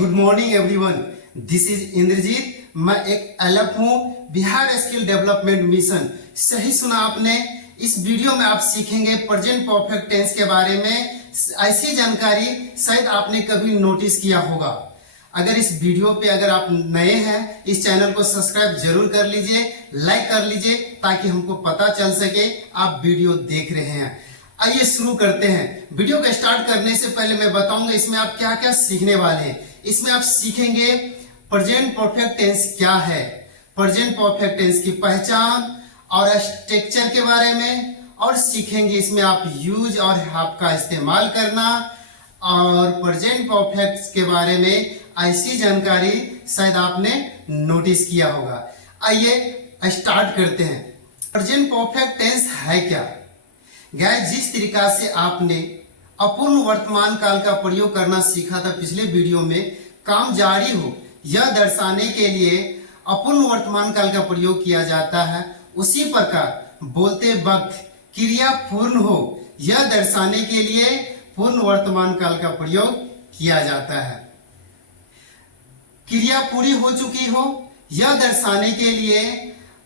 Good morning everyone, this is Indrajit. मैं एक LF हूँ, बिहार स्किल डेवलपमेंट मिशन। सही सुना आपने। इस वीडियो में आप सीखेंगे प्रेजेंट परफेक्ट टेंस के बारे में। ऐसी जानकारी शायद आपने कभी नोटिस किया होगा। अगर इस वीडियो पे अगर आप नए हैं, इस चैनल को सब्सक्राइब जरूर कर लीजिए, लाइक कर लीजिए, ताकि हमको पता चल सके आप वीडियो देख रहे हैं। आइए शुरू करते हैं। वीडियो को स्टार्ट करने से पहले मैं बताऊंगा इसमें आप क्या क्या सीखने वाले हैं। इसमें आप सीखेंगे प्रेजेंट परफेक्ट टेंस क्या है, प्रेजेंट परफेक्ट टेंस की पहचान और स्ट्रक्चर के बारे में, और सीखेंगे इसमें आप यूज और हैव का इस्तेमाल करना, और प्रेजेंट परफेक्ट के बारे में ऐसी जानकारी शायद आपने नोटिस किया होगा। आइए स्टार्ट करते हैं। प्रेजेंट परफेक्ट टेंस है क्या? गाइस, जिस तरीका से आपने अपूर्ण वर्तमान काल का प्रयोग करना सीखा था पिछले वीडियो में, काम जारी हो यह दर्शाने के लिए अपूर्ण वर्तमान काल का प्रयोग किया जाता है, उसी प्रकार बोलते वक्त क्रिया पूर्ण हो यह दर्शाने के लिए पूर्ण वर्तमान काल का प्रयोग किया जाता है। क्रिया पूरी हो चुकी हो यह दर्शाने के लिए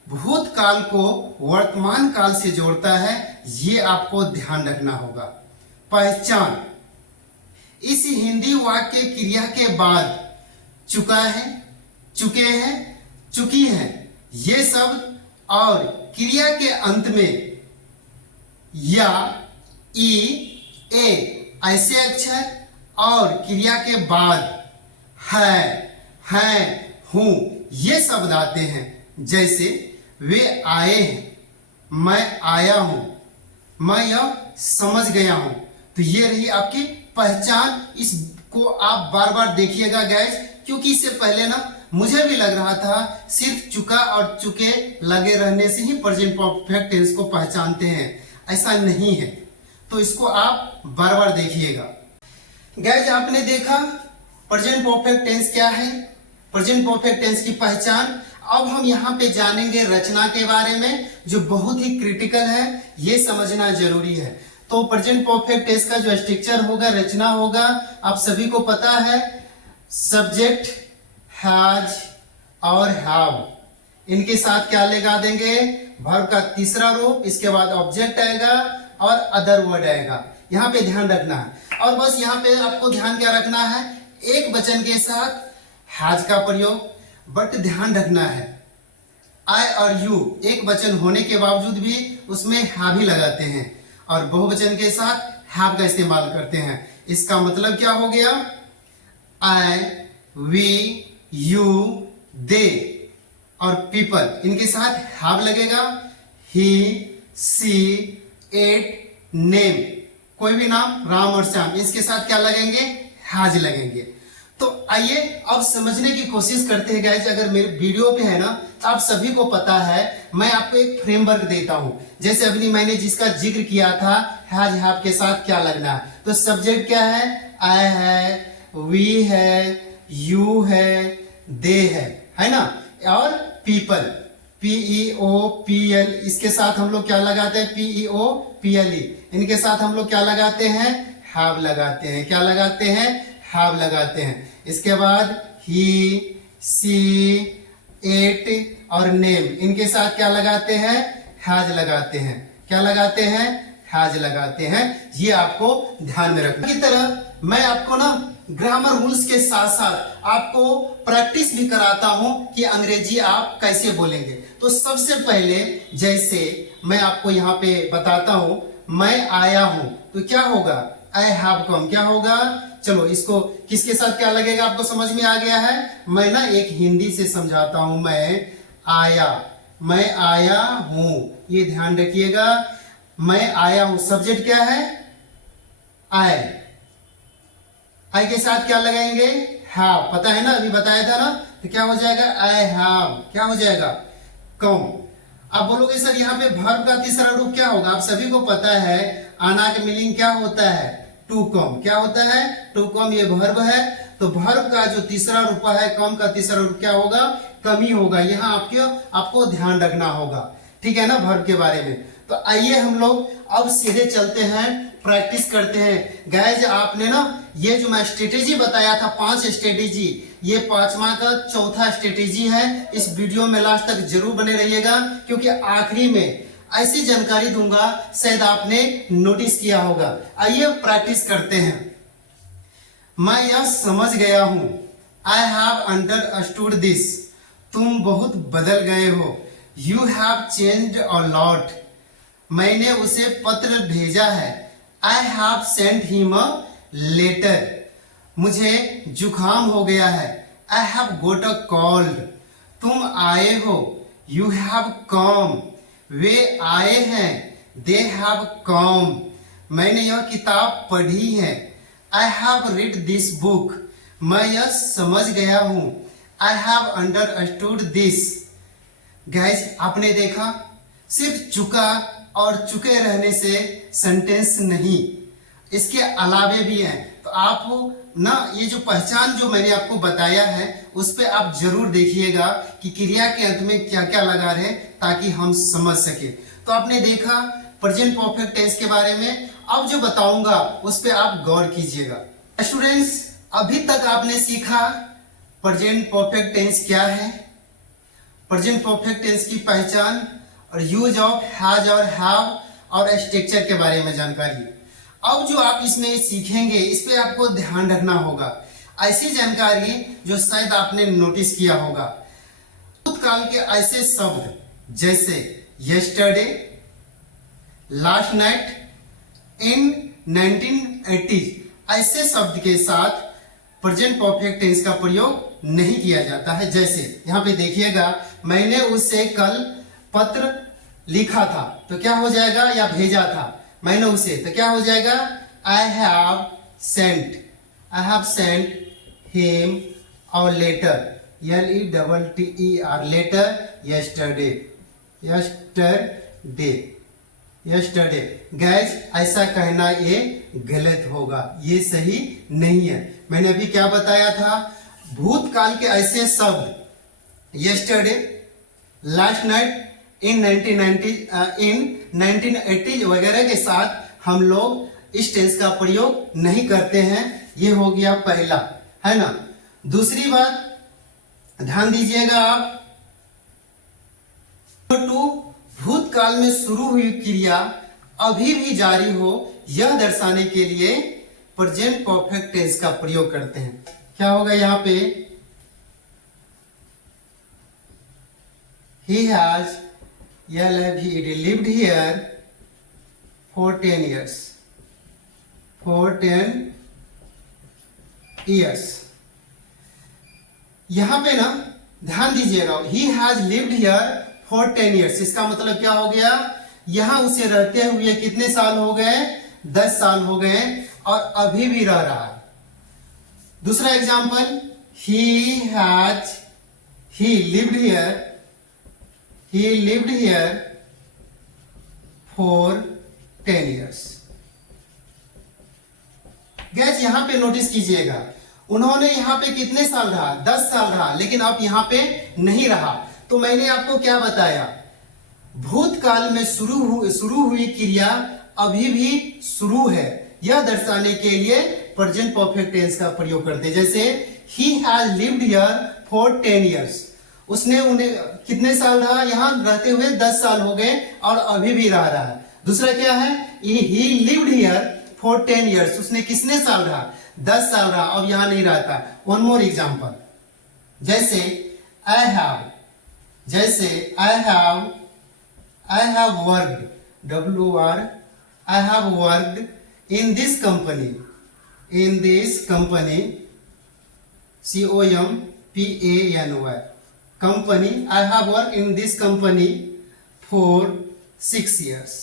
भूतकाल को वर्तमान काल से जोड़ता है, ये आपको ध्यान रखना होगा। पहचान, इस हिंदी वाक्य क्रिया के बाद चुका है, चुके हैं, चुकी है ये शब्द, और क्रिया के अंत में या, ई, ए ऐसे अक्षर, और क्रिया के बाद है, हूं ये शब्द आते हैं। जैसे वे आए हैं, मैं आया हूं, मैं यह समझ गया हूं। तो ये रही आपकी पहचान। इसको आप बार बार देखिएगा गाइस, क्योंकि इससे पहले ना मुझे भी लग रहा था सिर्फ चुका और चुके लगे रहने से ही प्रेजेंट परफेक्ट टेंस को पहचानते हैं। ऐसा नहीं है, तो इसको आप बार बार देखिएगा। गाइस, आपने देखा प्रेजेंट परफेक्ट टेंस क्या है, प्रेजेंट परफेक्ट टेंस की पहचान। अब हम यहाँ पे जानेंगे रचना के बारे में, जो बहुत ही क्रिटिकल है, ये समझना जरूरी है। तो प्रेजेंट परफेक्ट टेंस का जो स्ट्रक्चर होगा, रचना होगा, आप सभी को पता है। सब्जेक्ट, हैज और हैव, इनके साथ क्या लगा देंगे? वर्ब का तीसरा रूप, इसके बाद ऑब्जेक्ट आएगा और अदर वर्ड आएगा। यहाँ पे ध्यान रखना है। और बस यहाँ पे आपको ध्यान क्या रखना है? एक वचन के साथ हैज का प्रयोग, बट ध्यान रखना है आई और यू एक वचन होने के बावजूद भी उसमें हैव ही लगाते हैं, और बहुवचन के साथ हैव का इस्तेमाल करते हैं। इसका मतलब क्या हो गया? आई, वी, यू, दे और पीपल, इनके साथ हैव लगेगा। ही, सी, इट, नेम, कोई भी नाम, राम और श्याम, इसके साथ क्या लगेंगे? हैज लगेंगे। तो आइए अब समझने की कोशिश करते हैं गाइस। अगर मेरे वीडियो पे है ना, तो आप सभी को पता है, मैं आपको एक फ्रेमवर्क देता हूं। जैसे अभी मैंने जिसका जिक्र किया था, हैज हैव के साथ क्या लगना है। तो सब्जेक्ट क्या है? आई है, वी है, यू है, दे है ना। और पीपल, P-E-O-P-L, इसके साथ हम लोग क्या लगाते हैं? P-E-O-P-L-E, इनके साथ हम लोग क्या लगाते हैं? हैव लगाते हैं। क्या लगाते हैं? हैव लगाते हैं। इसके बाद ही, सी, इट और नेम, इनके साथ क्या लगाते हैं? हैज लगाते हैं। क्या लगाते हैं? हैज लगाते हैं। ये आपको ध्यान में रखना। की तरह मैं आपको ना ग्रामर रूल्स के साथ साथ आपको प्रैक्टिस भी कराता हूं कि अंग्रेजी आप कैसे बोलेंगे। तो सबसे पहले जैसे मैं आपको यहाँ पे बताता हूं, मैं आया हूं, तो क्या होगा? आई हैव कम, क्या होगा? चलो इसको किसके साथ क्या लगेगा आपको समझ में आ गया है। मैं ना एक हिंदी से समझाता हूं। मैं आया हूं, ये ध्यान रखिएगा। मैं आया हूं, सब्जेक्ट क्या है? आई के साथ क्या लगाएंगे? हैव, पता है ना, अभी बताया था ना। तो क्या हो जाएगा? आई हैव, क्या हो जाएगा? कम। आप बोलोगे सर यहाँ पे वर्ब का तीसरा रूप क्या होगा? आप सभी को पता है आना का मीनिंग क्या होता है? To come. क्या होता है? टू कम, ये वर्ब है। तो वर्ब का जो तीसरा रूप है, कम का तीसरा रूप क्या होगा? कमी होगा। यहाँ आपको ध्यान रखना होगा, ठीक है ना, वर्ब के बारे में। तो आइए हम लोग अब सीधे चलते हैं, प्रैक्टिस करते हैं। गाइस, आपने ना ये जो मैं स्ट्रेटेजी बताया था 5 स्ट्रेटेजी, ये 5वां का चौथा स्ट्रेटेजी है। इस वीडियो में लास्ट तक जरूर बने रहिएगा, क्योंकि आखिरी में ऐसी जानकारी दूंगा शायद आपने नोटिस किया होगा। आइए प्रैक्टिस करते हैं। मैं यह समझ गया हूं, आई हैव अंडरस्टूड दिस, तुम बहुत बदल गए हो, you have changed a lot, मैंने उसे पत्र भेजा है, I have sent him a letter, मुझे जुकाम हो गया है, I have got a cold, तुम आए हो, यू हैव कम, वे आए हैं, दे हैव कम, मैंने यह किताब पढ़ी है, I have read this book, मैं यह समझ गया हूं, I have understood this. Guys, आपने देखा, सिर्फ चुका और चुके रहने से सेंटेंस नहीं, इसके अलावे भी हैं। तो आप ना ये जो पहचान जो मैंने आपको बताया है उस पे आप जरूर देखिएगा कि क्रिया के अंत में क्या क्या लगा रहे, ताकि हम समझ सके। तो आपने देखा प्रेजेंट परफेक्ट टेंस के बारे में। अब जो बताऊंगा उस पे आप गौर कीजिएगा। स्टूडेंट्स, अभी तक आपने सीखा प्रेजेंट परफेक्ट टेंस क्या है, प्रेजेंट परफेक्ट टेंस की पहचान और यूज ऑफ हैज और हैव और स्ट्रक्चर के बारे में जानकारी। अब जो आप इसमें सीखेंगे इस पे आपको ध्यान रखना होगा, ऐसी जानकारी जो शायद आपने नोटिस किया होगा। भूतकाल के ऐसे शब्द जैसे यस्टरडे, लास्ट नाइट, इन 1980, ऐसे शब्द के साथ प्रेजेंट परफेक्ट टेंस का प्रयोग नहीं किया जाता है। जैसे यहाँ पे देखिएगा, मैंने उसे कल पत्र लिखा था, तो क्या हो जाएगा, या भेजा था, मैंने उसे, तो क्या हो जाएगा, आई हैव सेंट हिम और letter, LETTER, letter, yesterday. Guess, ऐसा कहना ये गलत होगा, ये सही नहीं है। मैंने अभी क्या बताया था, भूतकाल के ऐसे शब्द यस्टरडे, लास्ट नाइट, इन 1980 वगैरह के साथ हम लोग इस टेंस का प्रयोग नहीं करते हैं। ये हो गया पहला, है ना। दूसरी बात ध्यान दीजिएगा आप, टू, भूतकाल में शुरू हुई क्रिया अभी भी जारी हो, यह दर्शाने के लिए प्रेजेंट परफेक्ट टेंस का प्रयोग करते हैं। क्या होगा यहाँ पे, he has lived here for 10 years, यहां पे ना ध्यान दीजिएगा, he has lived here for 10 years, इसका मतलब क्या हो गया, यहां उसे रहते हुए कितने साल हो गए, 10 साल हो गए, और अभी भी रह रहा है। दूसरा example, he lived here for 10 years। Gas, यहां पे नोटिस कीजिएगा, उन्होंने यहां पे कितने साल रहा, 10 साल रहा, लेकिन अब यहां पे नहीं रहा। तो मैंने आपको क्या बताया, भूतकाल में शुरू हुई क्रिया अभी भी शुरू है, यह दर्शाने के लिए प्रेजेंट परफेक्ट टेंस का प्रयोग करते हैं। जैसे he has lived here for 10 years, उसने उन्हें कितने साल रहा, यहां रहते हुए 10 साल हो गए और अभी भी रह रहा है। दूसरा क्या है, he lived here for 10 years, उसने कितने साल रहा, 10 साल रहा, अब यहां नहीं रहता। वन मोर एग्जांपल, जैसे I have worked, I have worked in this company, COMPANY, company, I have worked in this company for 6 years.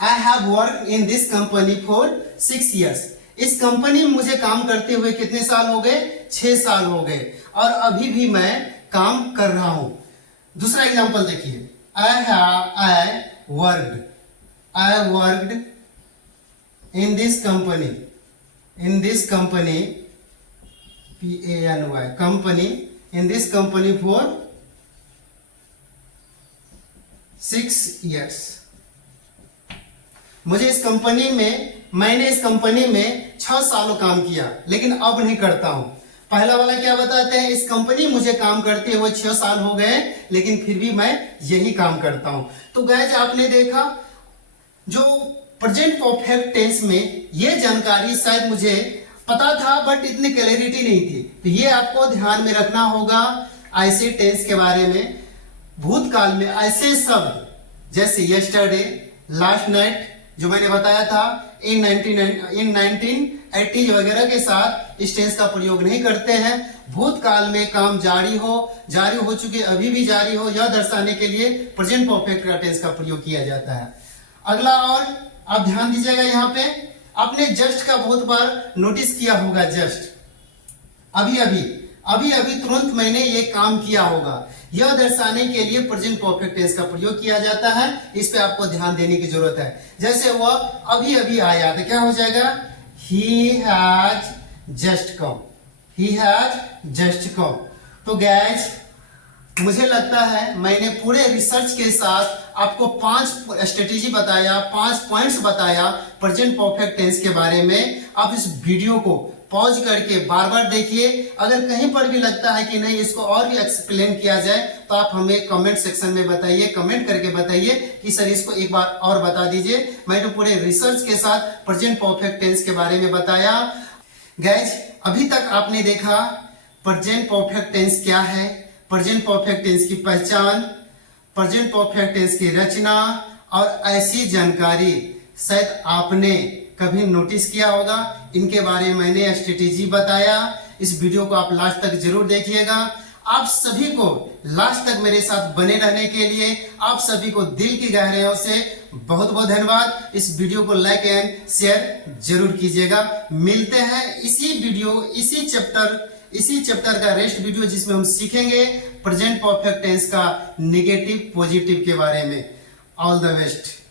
I have worked in this company for 6 years. इस कंपनी में मुझे काम करते हुए कितने साल हो गए, 6 साल हो गए, और अभी भी मैं काम कर रहा हूं। दूसरा एग्जांपल देखिए, I worked in this company, PANY, in this company for 6 years. मैंने इस कंपनी में 6 सालों काम किया, लेकिन अब नहीं करता हूं। पहला वाला क्या बताते हैं, इस कंपनी मुझे काम करते हुए 6 साल हो गए, लेकिन फिर भी मैं यही काम करता हूं। तो गाइस आपने देखा जो प्रेजेंट परफेक्ट टेंस में ये जानकारी शायद मुझे पता था, बट इतनी क्लैरिटी नहीं थी। तो ये आपको ध्यान में रखना होगा ऐसे टेंस के बारे में। भूतकाल में ऐसे शब्द जैसे यस्टरडे, लास्ट नाइट जो मैंने बताया था, इन 1980 वगैरह के साथ इस टेंस का प्रयोग नहीं करते हैं। भूतकाल में काम जारी हो चुके, अभी भी जारी हो, यह दर्शाने के लिए प्रेजेंट परफेक्ट का टेंस का प्रयोग किया जाता है। अगला और आप ध्यान दीजिएगा, यहाँ पे आपने जस्ट का बहुत बार नोटिस किया होगा। जस्ट अभी तुरंत मैंने ये काम किया होगा, यह दर्शाने के लिए प्रेजेंट परफेक्ट टेंस का प्रयोग किया जाता है। इस पे आपको ध्यान देने की जरूरत है। जैसे वह अभी आया तो क्या हो जाएगा, ही हैज जस्ट कम। तो गाइस मुझे लगता है मैंने पूरे रिसर्च के साथ आपको 5 स्ट्रेटेजी बताया, 5 पॉइंट्स बताया प्रेजेंट परफेक्ट टेंस के बारे में। आप इस वीडियो को पॉज करके बार बार देखिए। अगर कहीं पर भी लगता है कि नहीं इसको और भी एक्सप्लेन किया जाए तो आप हमें कमेंट सेक्शन में बताइए, कमेंट करके बताइए कि सर इसको एक बार और बता दीजिए। मैंने पूरे रिसर्च के साथ प्रेजेंट परफेक्ट टेंस के बारे में बताया। गाइस अभी तक आपने देखा प्रेजेंट परफेक्ट टेंस क्या है, प्रेजेंट परफेक्ट टेंस की पहचान, प्रेजेंट परफेक्ट टेंस की रचना, और ऐसी जानकारी शायद आपने कभी नोटिस किया होगा। इनके बारे में मैंने स्ट्रेटेजी बताया। इस वीडियो को आप लास्ट तक जरूर देखिएगा। आप सभी को लास्ट तक मेरे साथ बने रहने के लिए आप सभी को दिल की गहराइयों से बहुत बहुत धन्यवाद। इस वीडियो को लाइक एंड शेयर जरूर कीजिएगा। मिलते हैं इसी चैप्टर का रेस्ट वीडियो जिसमें हम सीखेंगे प्रेजेंट परफेक्ट टेंस का नेगेटिव पॉजिटिव के बारे में। All the best.